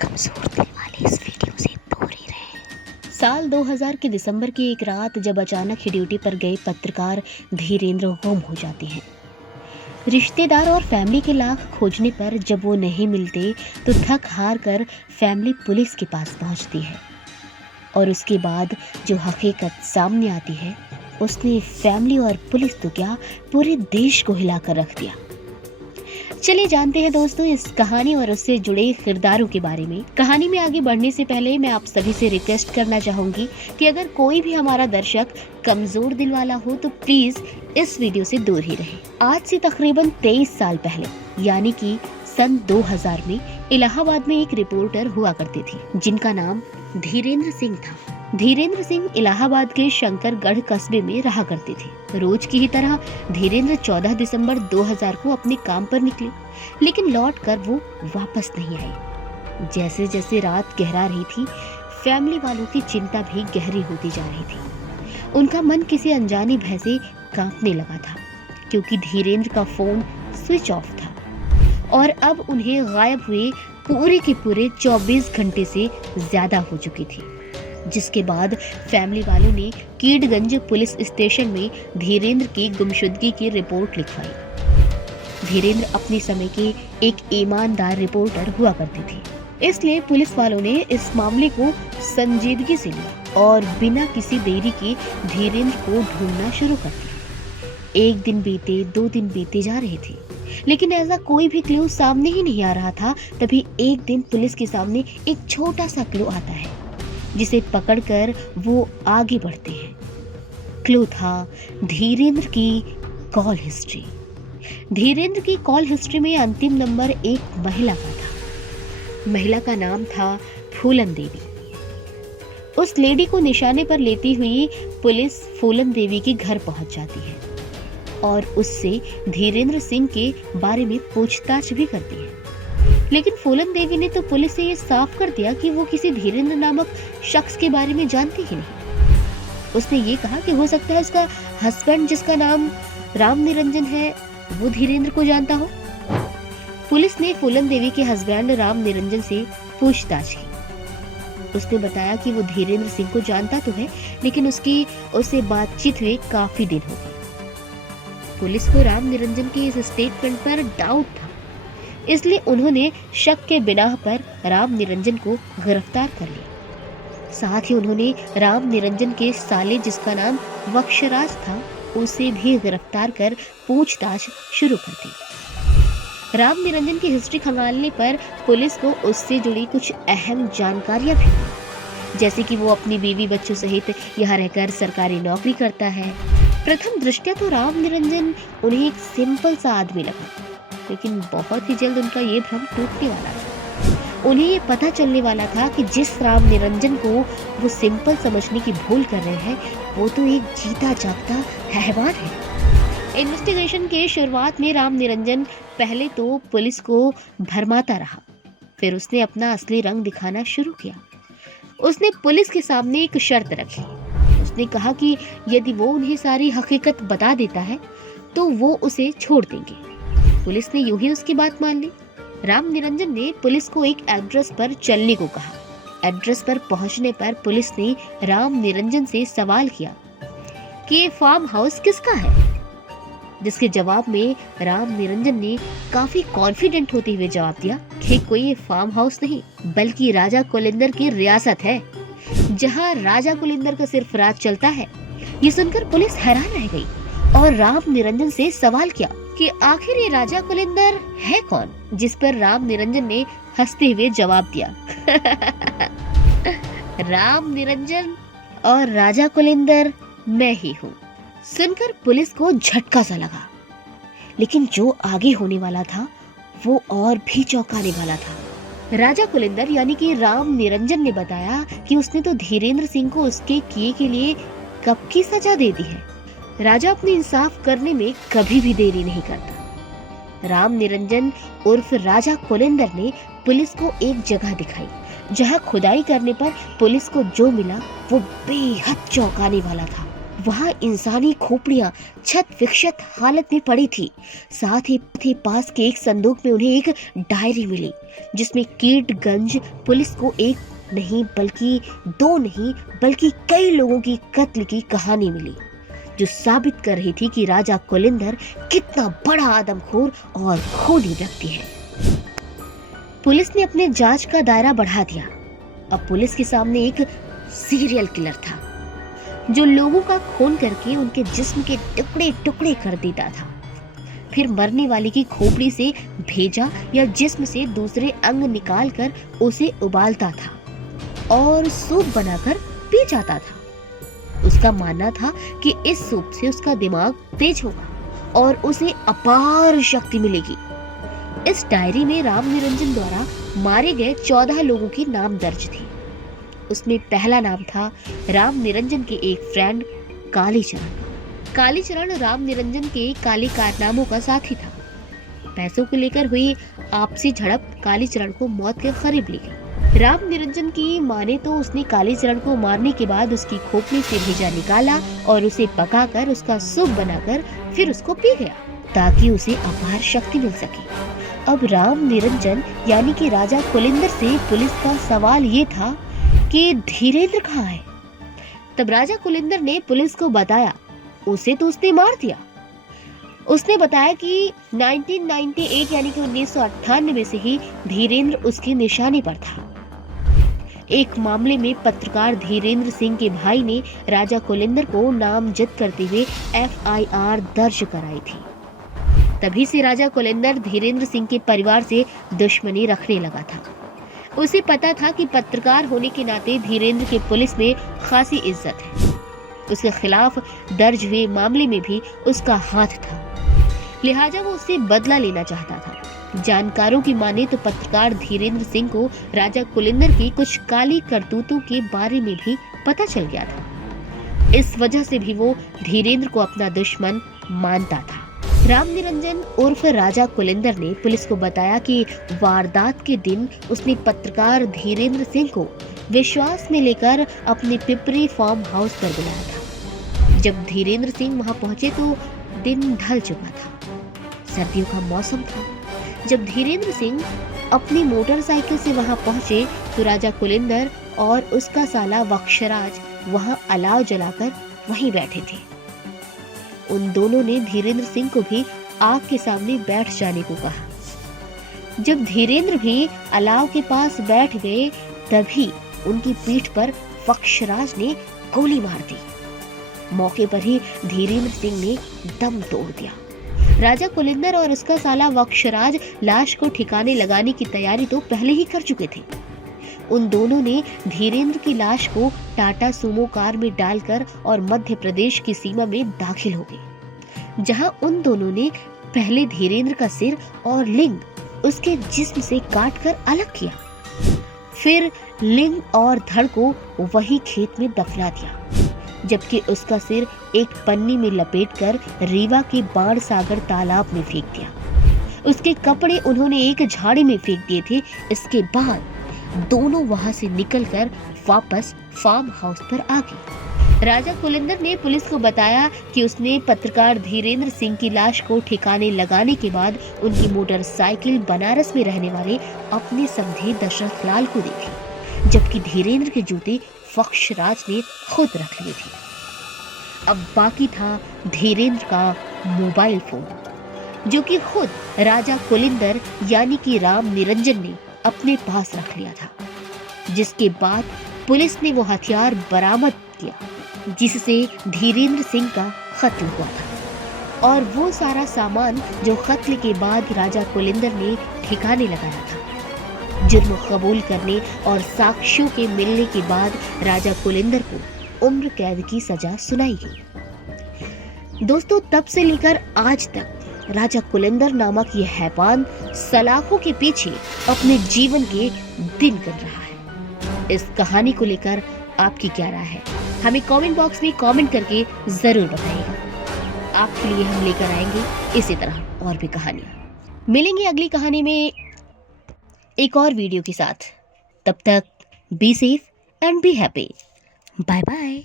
कमजोर दिल वाले इस वीडियो से दूर ही रहें। साल 2000 के दिसंबर की एक रात जब अचानक ही ड्यूटी पर गए पत्रकार धीरेंद्र गुम हो जाते हैं। रिश्तेदार और फैमिली के लाख खोजने पर जब वो नहीं मिलते तो थक हार कर फैमिली पुलिस के पास पहुंचती है और उसके बाद जो हकीकत सामने आती है उसने फैमिली और पुलिस तो क्या पूरे देश को हिलाकर रख दिया। चलिए जानते हैं दोस्तों इस कहानी और उससे जुड़े किरदारों के बारे में। कहानी में आगे बढ़ने से पहले मैं आप सभी से रिक्वेस्ट करना चाहूंगी कि अगर कोई भी हमारा दर्शक कमजोर दिल वाला हो तो प्लीज इस वीडियो से दूर ही रहे। आज से तकरीबन 23 साल पहले यानी कि सन 2000 में इलाहाबाद में एक रिपोर्टर हुआ करती थी जिनका नाम धीरेंद्र सिंह था। धीरेंद्र सिंह इलाहाबाद के शंकरगढ़ कस्बे में रहा करते थे। रोज की ही तरह धीरेंद्र 14 दिसंबर 2000 को अपने काम पर निकले, लेकिन लौटकर वो वापस नहीं आए। जैसे जैसे रात गहरा रही थी, फैमिली वालों की चिंता भी गहरी होती जा रही थी। उनका मन किसी अनजानी भय से कांपने लगा था क्योंकि धीरेंद्र का फोन स्विच ऑफ था और अब उन्हें गायब हुए पूरे के पूरे 24 घंटे से ज्यादा हो चुकी थी। जिसके बाद फैमिली वालों ने कीडगंज पुलिस स्टेशन में धीरेंद्र की गुमशुदगी की रिपोर्ट लिखवाई। धीरेंद्र अपने समय के एक ईमानदार रिपोर्टर हुआ करते थे, इसलिए पुलिस वालों ने इस मामले को संजीदगी से लिया और बिना किसी देरी के धीरेंद्र को ढूंढना शुरू कर दिया। एक दिन बीते, 2 दिन बीते जा रहे थे, लेकिन ऐसा कोई भी क्लू सामने ही नहीं आ रहा था। तभी एक दिन पुलिस के सामने एक छोटा सा क्लू आता है जिसे पकड़कर वो आगे बढ़ते हैं। क्लू था धीरेंद्र की कॉल हिस्ट्री। धीरेंद्र की कॉल हिस्ट्री में अंतिम नंबर एक महिला का था। महिला का नाम था फूलन देवी। उस लेडी को निशाने पर लेती हुई पुलिस फूलन देवी के घर पहुंच जाती है और उससे धीरेंद्र सिंह के बारे में पूछताछ भी करती है। लेकिन फूलन देवी ने तो पुलिस से ये साफ कर दिया कि वो किसी धीरेंद्र नामक शख्स के बारे में जानती ही नहीं। उसने ये कहा कि हो सकता है उसका हस्बैंड जिसका नाम राम निरंजन है वो धीरेंद्र को जानता हो। पुलिस ने फूलन देवी के हस्बैंड राम निरंजन से पूछताछ की। उसने बताया कि वो धीरेंद्र सिंह को जानता तो है, लेकिन उससे बातचीत हुए काफी दिन हो गए। पुलिस को राम निरंजन के इस स्टेटमेंट पर डाउट था, इसलिए उन्होंने शक के बिना पर राम निरंजन को गिरफ्तार कर लिया। साथ ही उन्होंने राम निरंजन के साले जिसका नाम वक्षराज था उसे भी गिरफ्तार कर पूछताछ शुरू कर दी। राम निरंजन की हिस्ट्री खंगालने पर पुलिस को उससे जुड़ी कुछ अहम जानकारियां भी मिली, जैसे कि वो अपनी बीवी बच्चों सहित यहाँ रहकर सरकारी नौकरी करता है। प्रथम दृष्टया तो राम निरंजन उन्हें एक सिंपल सा आदमी लगा, लेकिन बहुत ही जल्द उनका ये भ्रम टूटने वाला था। उन्हें ये पता चलने वाला था कि जिस राम निरंजन को वो सिंपल समझने की भूल कर रहे हैं वो तो एक जीता जागता हैवान है। इन्वेस्टिगेशन के शुरुआत में राम निरंजन पहले तो पुलिस को भरमाता रहा, फिर उसने अपना असली रंग दिखाना शुरू किया। उसने पुलिस के सामने एक शर्त रखी। उसने कहा कि यदि वो उन्हें सारी हकीकत बता देता है तो वो उसे छोड़ देंगे। पुलिस ने यूं ही उसकी बात मान ली। राम निरंजन ने पुलिस को एक एड्रेस पर चलने को कहा। एड्रेस पर पहुंचने पर पुलिस ने राम निरंजन से सवाल किया कि ये फार्म हाउस किसका है, जिसके जवाब में राम निरंजन ने काफी कॉन्फिडेंट होते हुए जवाब दिया कि कोई ये फार्म हाउस नहीं बल्कि राजा कुलिंदर की रियासत है, जहां राजा कुलिंदर का सिर्फ राज चलता है। ये सुनकर पुलिस हैरान रह गई और राम निरंजन से सवाल किया कि आखिर ये राजा कुलिंदर है कौन, जिस पर राम निरंजन ने हंसते हुए जवाब दिया राम निरंजन और राजा कुलिंदर मैं ही हूँ। सुनकर पुलिस को झटका सा लगा, लेकिन जो आगे होने वाला था वो और भी चौंकाने वाला था। राजा कुलिंदर यानी कि राम निरंजन ने बताया कि उसने तो धीरेंद्र सिंह को उसके किए के लिए कब की सजा दे दी है। राजा अपनी इंसाफ करने में कभी भी देरी नहीं करता। राम निरंजन उर्फ राजा कुलिंदर ने पुलिस को एक जगह दिखाई जहां खुदाई करने पर पुलिस को जो मिला वो बेहद चौंकाने वाला था। वहां इंसानी खोपड़ियां छत विक्षत हालत में पड़ी थी। साथ ही पास के एक संदूक में उन्हें एक डायरी मिली जिसमें कीटगंज पुलिस को एक नहीं बल्कि दो नहीं बल्कि कई लोगों की कत्ल की कहानी मिली, जो साबित कर रही थी कि राजा कुलिंदर कितना बड़ा आदमखोर और खूनी व्यक्ति है। पुलिस ने अपने जांच का दायरा बढ़ा दिया। अब पुलिस के सामने एक सीरियल किलर था जो लोगों का खून करके उनके जिस्म के टुकड़े टुकड़े कर देता था, फिर मरने वाले की खोपड़ी से भेजा या जिस्म से दूसरे अंग निकालकर उसे उबालता था और सूप बनाकर पी जाता था। उसका मानना था कि इस सूप से उसका दिमाग तेज होगा और उसे अपार शक्ति मिलेगी। इस डायरी में राम निरंजन द्वारा मारे गए 14 लोगों के नाम दर्ज थे। उसमें पहला नाम था राम निरंजन के एक फ्रेंड कालीचरण। कालीचरण राम निरंजन के काले कारनामों का साथी था। पैसों को लेकर हुई आपसी झड़प कालीचरण को मौत के करीब ले गई। राम निरंजन की माने तो उसने कालीचरण को मारने के बाद उसकी खोपड़ी से भेजा निकाला और उसे पकाकर उसका सूप बनाकर फिर उसको पी गया ताकि उसे अपार शक्ति मिल सके। अब राम निरंजन यानी कि राजा कुलिंदर से पुलिस का सवाल ये था कि धीरेंद्र कहाँ है। तब राजा कुलिंदर ने पुलिस को बताया उसे तो उसने मार दिया। उसने बताया कि 1998 यानी कि 1998 से ही धीरेंद्र उसके निशाने पर था। एक मामले में पत्रकार धीरेंद्र सिंह के भाई ने राजा कुलिंदर को नामजद करते हुए FIR दर्ज कराई थी। तभी से राजा कुलिंदर धीरेंद्र सिंह के परिवार से दुश्मनी रखने लगा था। उसे पता था कि पत्रकार होने के नाते धीरेंद्र के पुलिस में खासी इज्जत है। उसके खिलाफ दर्ज हुए मामले में भी उसका हाथ था, लिहाजा वो उससे बदला लेना चाहता था। जानकारों की माने तो पत्रकार धीरेंद्र सिंह को राजा कुलिंदर की कुछ काली करतूतों के बारे में भी पता चल गया था। इस वजह से भी वो धीरेंद्र को अपना दुश्मन मानता था। राम निरंजन उर्फ राजा कुलिंदर ने पुलिस को बताया कि वारदात के दिन उसने पत्रकार धीरेंद्र सिंह को विश्वास में लेकर अपने पिपरी फार्म हाउस पर बुलाया था। जब धीरेंद्र सिंह वहां पहुंचे तो दिन ढल चुका था, सर्दियों का मौसम था। जब धीरेंद्र सिंह अपनी मोटरसाइकिल से वहां पहुंचे तो राजा कुलिंदर और उसका साला वक्षराज वहां अलाव जलाकर वहीं बैठे थे। उन दोनों ने धीरेंद्र सिंह को भी आग के सामने बैठ जाने को कहा। जब धीरेंद्र भी अलाव के पास बैठ गए तभी उनकी पीठ पर वक्षराज ने गोली मार दी। मौके पर ही धीरेंद्र सिंह ने दम तोड़ दिया। राजा कुलिंदर और उसका साला वक्षराज लाश को ठिकाने लगाने की तैयारी तो पहले ही कर चुके थे। उन दोनों ने धीरेंद्र की लाश को टाटा सुमो कार में डालकर और मध्य प्रदेश की सीमा में दाखिल हो गए, जहां उन दोनों ने पहले धीरेंद्र का सिर और लिंग उसके जिस्म से काटकर अलग किया, फिर लिंग और धड़ को वही खेत में दफना दिया, जबकि उसका सिर एक पन्नी में लपेटकर रीवा के बाण सागर तालाब में फेंक दिया। उसके कपड़े उन्होंने एक झाड़ी में फेंक दिए थे। इसके बाद दोनों वहां से निकलकर वापस फार्म हाउस पर आ गए। राजा कुलिंदर ने पुलिस को बताया कि उसने पत्रकार धीरेंद्र सिंह की लाश को ठिकाने लगाने के बाद उनकी मोटरसाइकिल बनारस में रहने वाले अपने समधे दशरथ लाल को दी थी, जबकि धीरेंद्र के जूते वक्षराज ने खुद रख लिए थे। अब बाकी था धीरेंद्र का मोबाइल फोन, जो कि खुद राजा कुलिंदर यानी कि राम निरंजन ने अपने पास रख लिया था, जिसके बाद पुलिस ने वो हथियार बरामद किया जिससे धीरेंद्र सिंह का कत्ल हुआ था, और वो सारा सामान जो कत्ल के बाद राजा कुलिंदर ने ठिकाने लगाया था। जुर्म कबूल करने और साक्ष्यों के मिलने के बाद राजा कुलिंदर को उम्र कैद की सजा सुनाई गई। दोस्तों, तब से लेकर आज तक राजा कुलिंदर नामक ये हैवान सलाखों के पीछे अपने जीवन के दिन कर रहा है। इस कहानी को लेकर आपकी क्या राय है, हमें कमेंट बॉक्स में कमेंट करके जरूर बताइएगा। आपके लिए हम लेकर आएंगे इसी तरह और भी कहानियां। मिलेंगे अगली कहानी में एक और वीडियो के साथ। तब तक be safe and be happy. Bye bye.